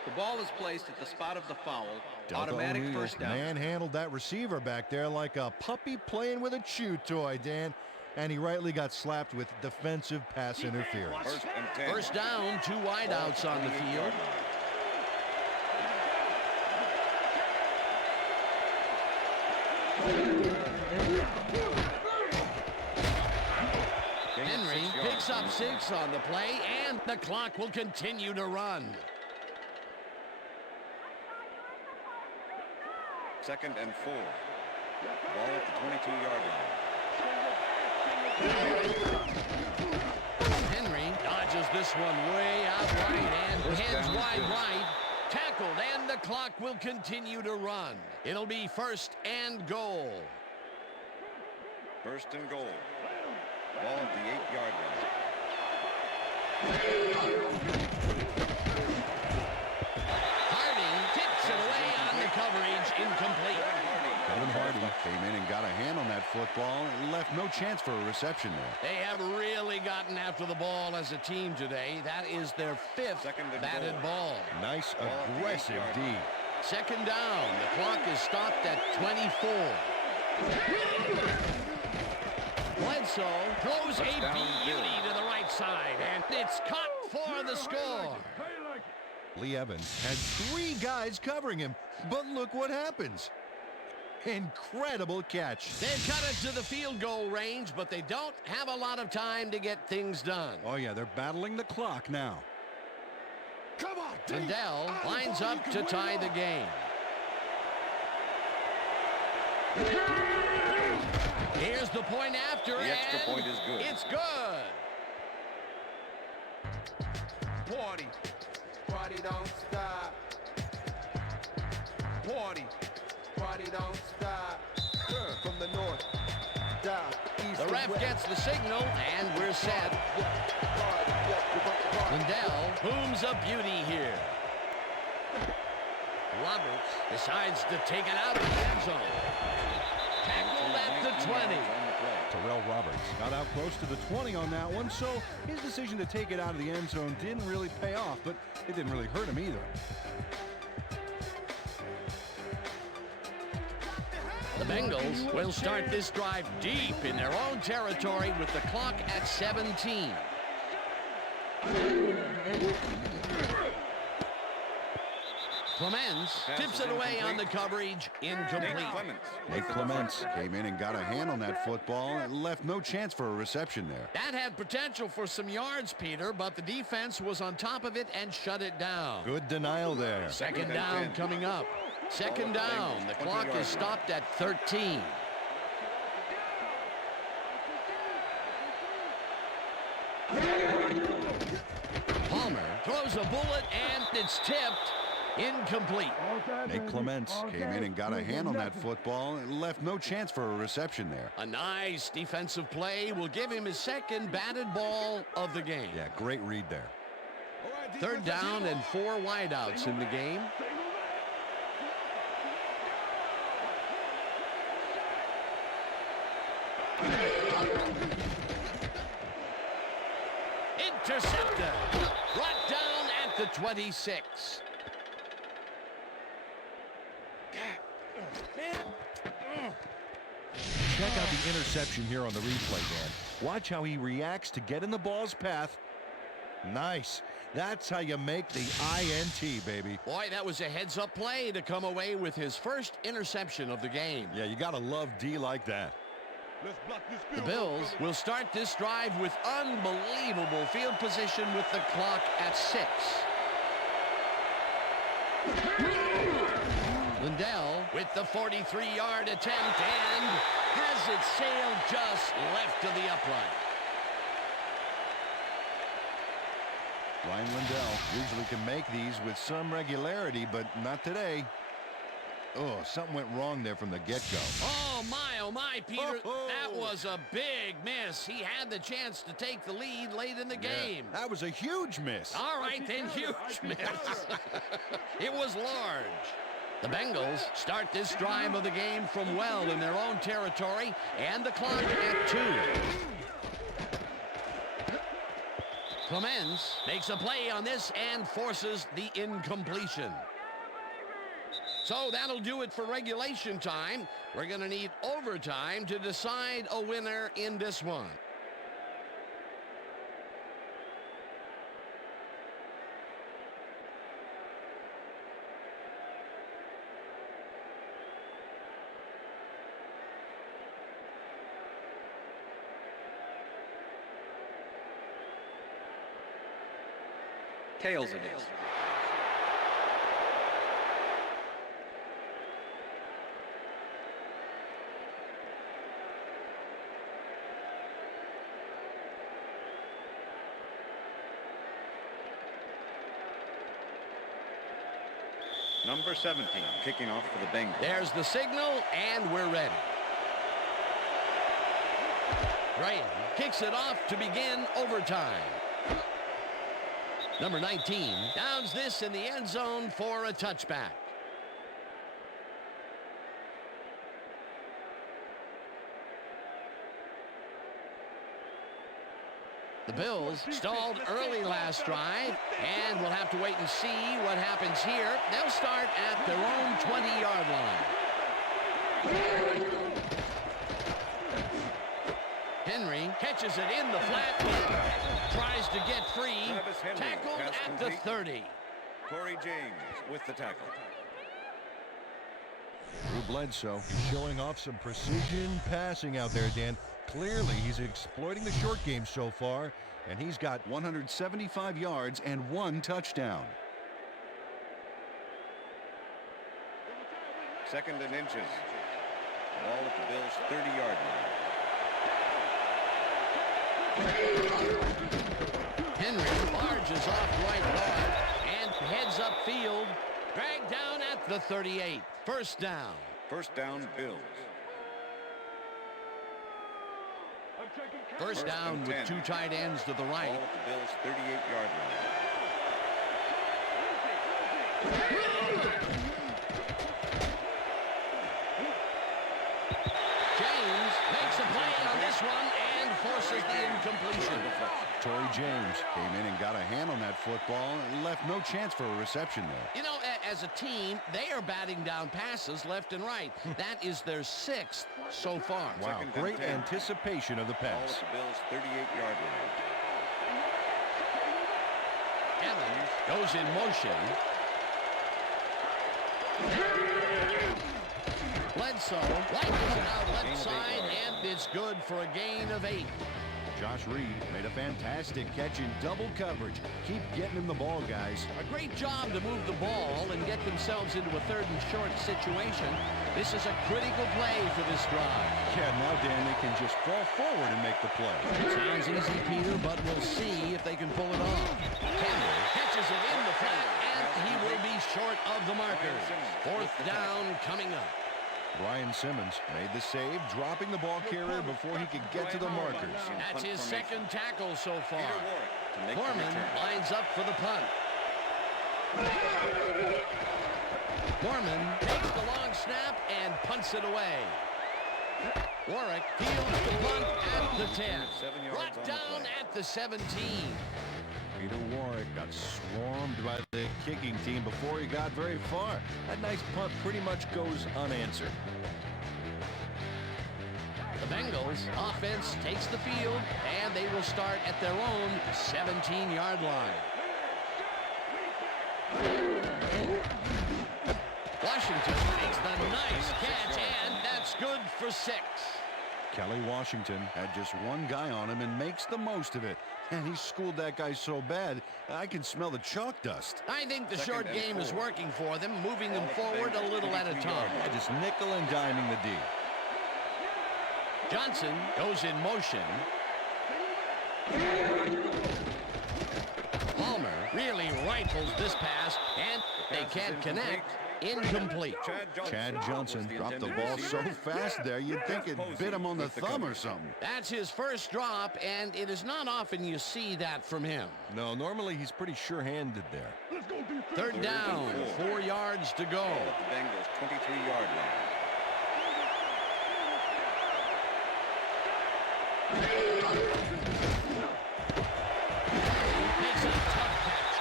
The ball is placed at the spot of the foul. Automatic O'Neal first down. manhandled that receiver back there like a puppy playing with a chew toy, Dan. And he rightly got slapped with defensive pass interference. First and 10. First down, 2 wideouts on the field. Henry picks up 6 on the play, and the clock will continue to run. Second and 4. Ball at the 22-yard line. Henry dodges this one way out right and First heads down, wide Bills. right. Tackled, and the clock will continue to run. It'll be 1st and goal. First and goal. Ball at the 8-yard line. Harding tips it away on the coverage, incomplete. Kevin Hardy came in and got a hand on that football and left no chance for a reception there. They have really gotten after the ball as a team today. That is their 5th Second and batted goal. ball. Nice, Ball at the aggressive 8-yard D. line. Second down. The clock is stopped at 24. Bledsoe throws a First down, beauty to the right side, and it's caught for the score. Lee Evans had 3 guys covering him, but look what happens. Incredible catch. They've cut it to the field goal range, but they don't have a lot of time to get things done. Oh, yeah, they're battling the clock now. Come on, D. Lindell Out of the lines ball, up you to can win tie it the all. game. Here's the point after, The extra and point is good. It's good. Party. Party don't stop. Party. Party don't stop. From the north, south, east, The ref gets the signal, and we're set. Lindell booms a beauty here. Roberts decides to take it out of the end zone. Tackled at the 20. Terrell Roberts got out close to the 20 on that one, so his decision to take it out of the end zone didn't really pay off, but it didn't really hurt him either. The Bengals will start this drive deep in their own territory with the clock at 17. Clements tips it away on the coverage, incomplete. Nate Clements came in and got a hand on that football and left no chance for a reception there. That had potential for some yards, Peter, but the defense was on top of it and shut it down. Good denial there. Second down coming up. Second down. The clock is stopped at 13. Palmer throws a bullet, and it's tipped. Incomplete. Nate Clements came in and got a hand on that football and left no chance for a reception there. A nice defensive play will give him his second batted ball of the game. Yeah, great read there. Third down and 4 wideouts in the game. Intercepted. Brought down at the 26. Check out the interception here on the replay, Dan. Watch how he reacts to get in the ball's path. Nice. That's how you make the INT, baby. Boy, that was a heads-up play to come away with his first interception of the game. Yeah, you got to love D like that. The Bills will start this drive with unbelievable field position with the clock at 6. Lindell with the 43-yard attempt and has it sailed just left to the upright. Ryan Lindell usually can make these with some regularity, but not today. Oh, something went wrong there from the get-go. Oh, my, Peter. That was a big miss. He had the chance to take the lead late in the game. That was a huge miss. All right, then, huge miss. It was large. The Bengals start this drive of the game from well in their own territory, and the clock at 2. Clements makes a play on this and forces the incompletion. So that'll do it for regulation time. We're going to need overtime to decide a winner in this one. Tails it is. Number 17, kicking off for the Bengals. There's the signal, and we're ready. Graham kicks it off to begin overtime. Number 19 downs this in the end zone for a touchback. The Bills stalled early last drive, and we'll have to wait and see what happens here. They'll start at their own 20-yard line. Henry catches it in the flat, tries to get free, tackled at the 30. Corey James with the tackle. Drew Bledsoe is showing off some precision passing out there, Dan. Clearly, he's exploiting the short game so far, and he's got 175 yards and 1 touchdown. Second and inches. Ball at the Bills' 30-yard line. Henry barges off right guard and heads upfield. Dragged down at the 38. First down. First down, Bills. First down with 2 tight ends to the right. Ball at the Bills' 38-yard line. James makes a play on this one and forces the incompletion. Torrey James came in and got a hand on that football and left no chance for a reception there. You know, as a team, they are batting down passes left and right. That is their 6th so far. Wow, great anticipation of the Ball pass. at the Bills' 38-yard line. Evans goes in motion. Bledsoe lightens it out left side, and it's good for a gain of 8. Josh Reed made a fantastic catch in double coverage. Keep getting him the ball, guys. A great job to move the ball and get themselves into a 3rd and short situation. This is a critical play for this drive. Yeah, now, Dan, they can just fall forward and make the play. Sounds easy, Peter, but we'll see if they can pull it off. Campbell catches it in the flat, and he will be short of the markers. 4th down coming up. Brian Simmons made the save, dropping the ball carrier before he could get to the markers. That's his 2nd tackle so far. Foreman lines up for the punt. Foreman takes the long snap and punts it away. Warwick fields the punt at the 10. Brought down at the 17. Peter Warwick got swarmed by the kicking team before he got very far. That nice punt pretty much goes unanswered. The Bengals offense takes the field, and they will start at their own 17-yard line. Washington makes the nice catch, and that's good for 6. Kelly Washington had just one guy on him and makes the most of it. And he schooled that guy so bad, I can smell the chalk dust. I think the short game is working for them, moving them forward a little at a time. Just nickel and diming the D. Johnson goes in motion. Palmer really rifles this pass, and they can't connect. Incomplete. Chad Johnson dropped the ball so fast there, you'd think it bit him on the thumb or something. That's his first drop, and it is not often you see that from him. No, normally he's pretty sure-handed there. 3rd down, 4 yards to go. The Bengals 23-yard line. Makes a tough catch.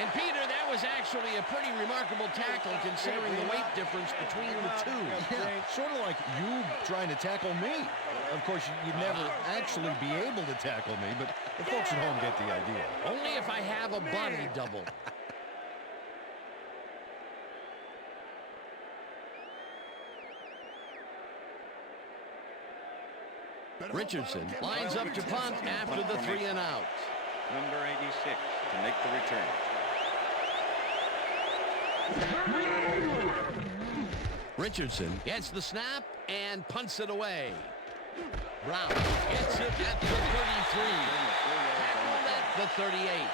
And Peter, that was actually a pretty remarkable tackle considering the weight difference between the two. Yeah, sort of like you trying to tackle me. Of course, you'd never actually be able to tackle me, but the folks at home get the idea. Only if I have a body double. Richardson lines up to punt after the 3 and out. Number 86 to make the return. Richardson gets the snap and punts it away. Brown gets it at the 33. Tackled at the 38.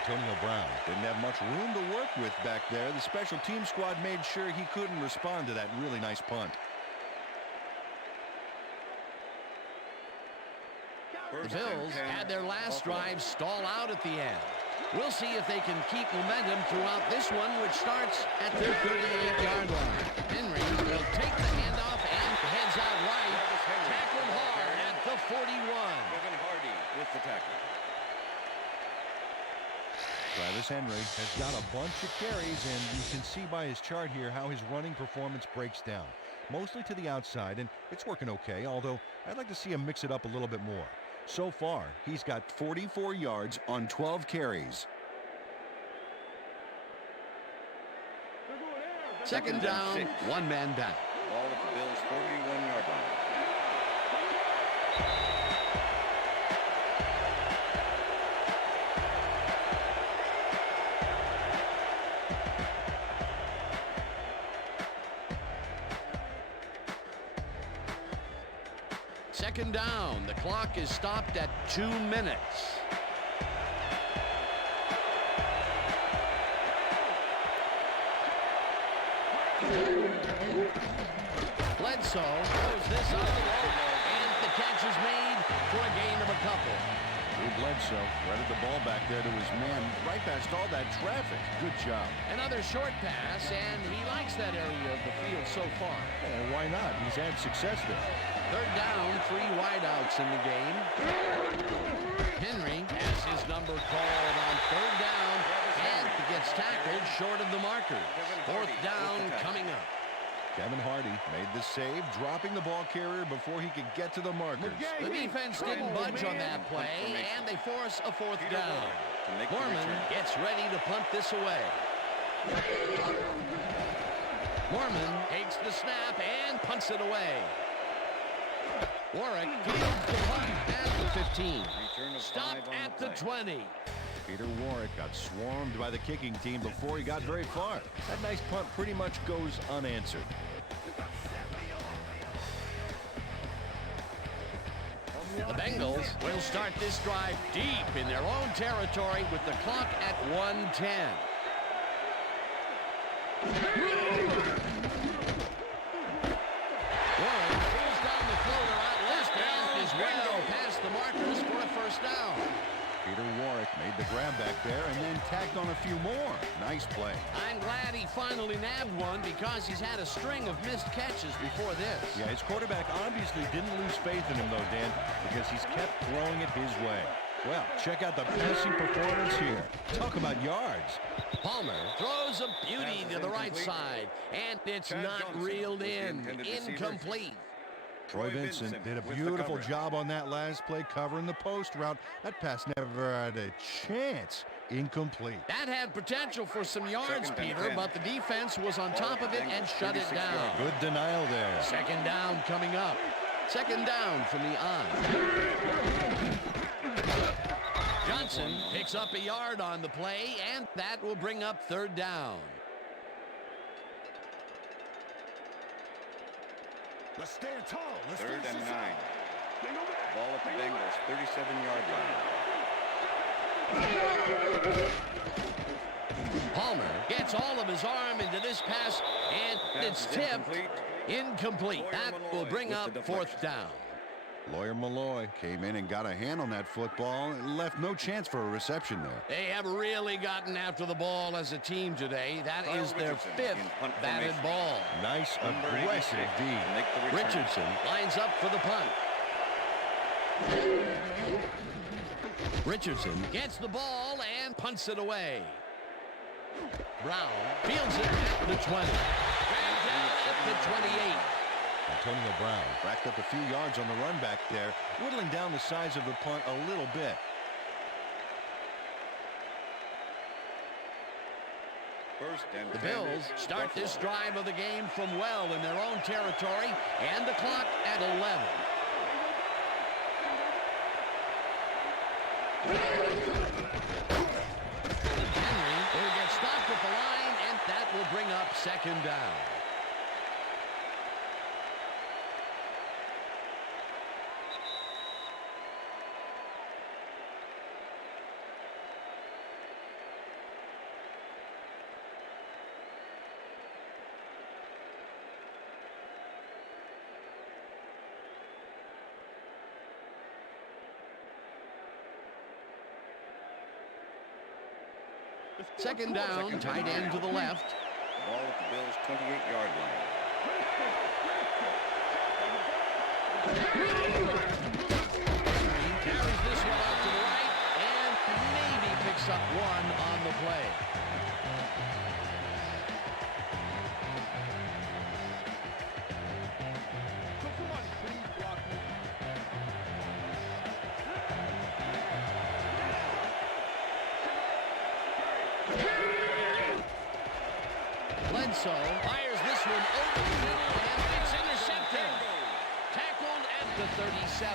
Antonio Brown didn't have much room to work with back there. The special team squad made sure he couldn't respond to that really nice punt. The Bills had their last drive stall out at the end. We'll see if they can keep momentum throughout this one, which starts at their 38-yard line. Henry will take the handoff and heads out right. Tackled hard at the 41. Kevin Hardy with the tackle. Travis Henry has got a bunch of carries, and you can see by his chart here how his running performance breaks down. Mostly to the outside, and it's working okay, although I'd like to see him mix it up a little bit more. So far, he's got 44 yards on 12 carries. 2nd down, 1 man back. Ball at the Bills' 41-yard line. Second down. The clock is stopped at 2 minutes. Bledsoe throws this up the road, and the catch is made for a gain of a couple. Drew Bledsoe threaded the ball back there to his man right past all that traffic. Good job. Another short pass, and he likes that area of the field so far. And why not? He's had success there. 3rd down, 3 wideouts in the game. Henry has his number called on 3rd down, and he gets tackled short of the markers. 4th down coming up. Kevin Hardy made the save, dropping the ball carrier before he could get to the markers. The defense didn't budge on that play, and they force a 4th down. Mormon gets ready to punt this away. Mormon takes the snap and punts it away. Warwick fields the punt at the 15. Stopped at the 20. Peter Warwick got swarmed by the kicking team before he got very far. That nice punt pretty much goes unanswered. The Bengals will start this drive deep in their own territory with the clock at 1:10. Warwick pulls down the floater out left and is well past the markers for a first down. Peter Warwick made the grab back there and then tacked on a few more. Nice play. I'm glad he finally nabbed one because he's had a string of missed catches before this. Yeah, his quarterback obviously didn't lose faith in him, though, Dan, because he's kept throwing it his way. Well, check out the passing performance here. Talk about yards. Palmer throws a beauty to the right side, and it's not reeled in. Incomplete. Troy Vincent did a beautiful job on that last play covering the post route. That pass never had a chance. Incomplete. That had potential for some yards, Peter, but the defense was on top of it and shut it down. Good denial there. Second down coming up. Second down from the on. Johnson picks up a yard on the play, and that will bring up third down. Let's stand tall. Let's Third and 9. Ball at the Bengals, 37-yard line. Palmer gets all of his arm into this pass, and it's tipped. Incomplete. That will bring up fourth down. Lawyer Malloy came in and got a hand on that football and left no chance for a reception there. They have really gotten after the ball as a team today. That is their fifth batted ball. Nice, aggressive D. Richardson lines up for the punt. Richardson gets the ball and punts it away. Brown fields it at the 20. Grabs it at the 28. Antonio Brown racked up a few yards on the run back there, whittling down the size of the punt a little bit. The Bills start this drive of the game from well in their own territory, and the clock at 11. Henry will get stopped at the line, and that will bring up second down. Second down, tight end to the left. Ball at the Bills' 28-yard line. Carries this one out to the right and maybe picks up one on the play. Bledsoe fires this one over the middle, and it's intercepted. Tackled at the 37.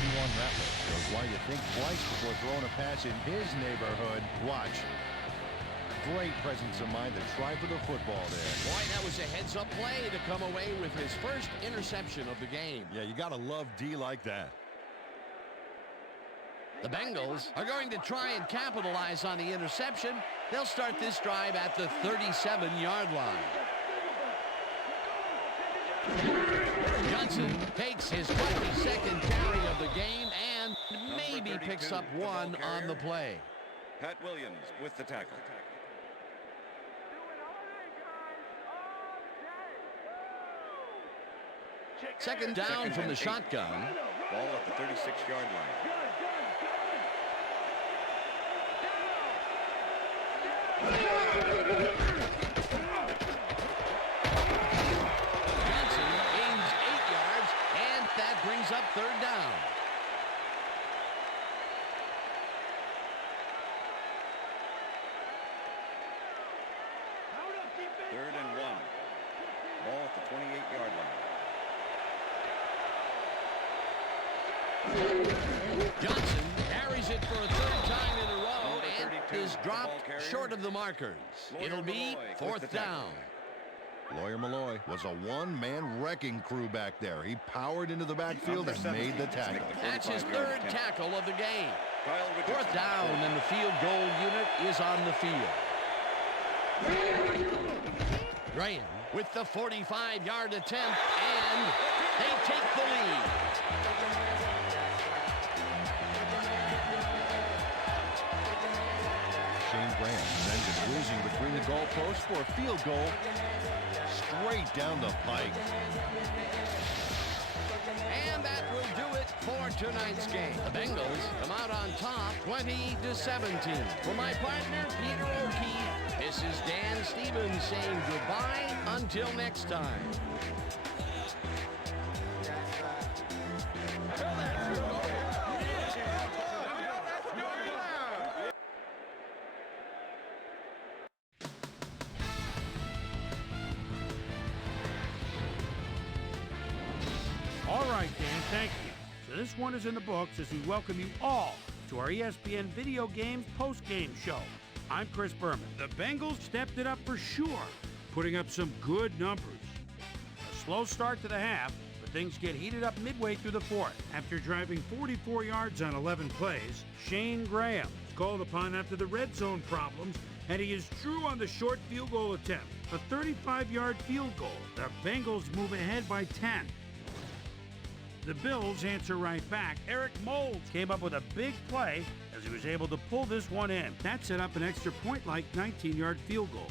P1 Rattler shows why you think twice before throwing a pass in his neighborhood. Watch. Great presence of mind to try for the football there. Boy, that was a heads-up play to come away with his first interception of the game. Yeah, you got to love D like that. The Bengals are going to try and capitalize on the interception. They'll start this drive at the 37-yard line. Johnson takes his 22nd carry of the game and maybe picks up one on the play. Pat Williams with the tackle. Second down from the shotgun. Ball at the 36-yard line. Johnson gains 8 yards, and that brings up third down. third time in a row and is dropped short of the markers. It'll be fourth down. Lawyer Malloy was a one-man wrecking crew back there. He powered into the backfield and made the tackle. That's his third tackle of the game. Fourth down, and the field goal unit is on the field. Graham with the 45-yard attempt, and they take the lead. Shane Graham sends it whizzing between the goalposts for a field goal straight down the pike. And that will do it for tonight's game. The Bengals come out on top 20-17. For my partner, Peter O'Keefe, this is Dan Stevens saying goodbye until next time. All right, Dan, thank you. So this one is in the books as we welcome you all to our ESPN Video Games post-game show. I'm Chris Berman. The Bengals stepped it up for sure, putting up some good numbers. A slow start to the half, but things get heated up midway through the fourth. After driving 44 yards on 11 plays, Shane Graham is called upon after the red zone problems, and he is true on the short field goal attempt. A 35-yard field goal. The Bengals move ahead by 10. The Bills answer right back. Eric Moulds came up with a big play as he was able to pull this one in. That set up an extra point-like 19-yard field goal.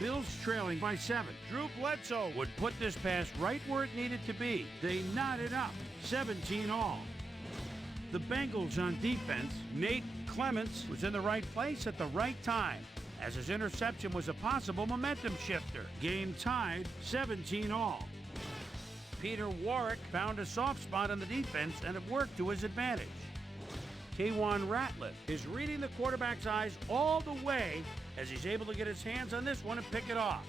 Bills trailing by 7. Drew Bledsoe would put this pass right where it needed to be. They knotted up, 17 all. The Bengals on defense, Nate Clements was in the right place at the right time, as his interception was a possible momentum shifter. Game tied, 17 all. Peter Warwick found a soft spot on the defense, and it worked to his advantage. K'Wan Ratliff is reading the quarterback's eyes all the way as he's able to get his hands on this one and pick it off.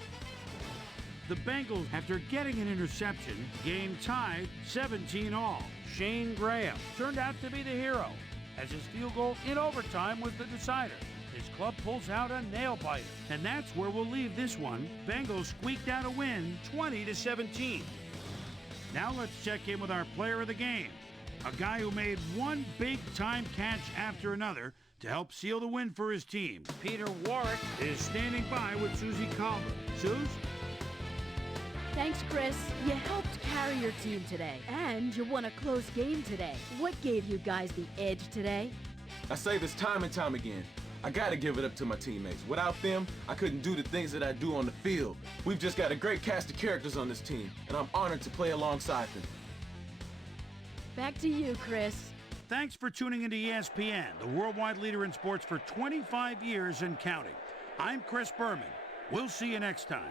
The Bengals, after getting an interception, game tied 17 all. Shane Graham turned out to be the hero, as his field goal in overtime was the decider. His club pulls out a nail-biter, and that's where we'll leave this one. Bengals squeaked out a win, 20-17. Now let's check in with our player of the game, a guy who made one big-time catch after another to help seal the win for his team. Peter Warwick is standing by with Susie Calver. Suze? Thanks, Chris. You helped carry your team today, and you won a close game today. What gave you guys the edge today? I say this time and time again. I gotta give it up to my teammates. Without them, I couldn't do the things that I do on the field. We've just got a great cast of characters on this team, and I'm honored to play alongside them. Back to you, Chris. Thanks for tuning into ESPN, the worldwide leader in sports for 25 years and counting. I'm Chris Berman. We'll see you next time.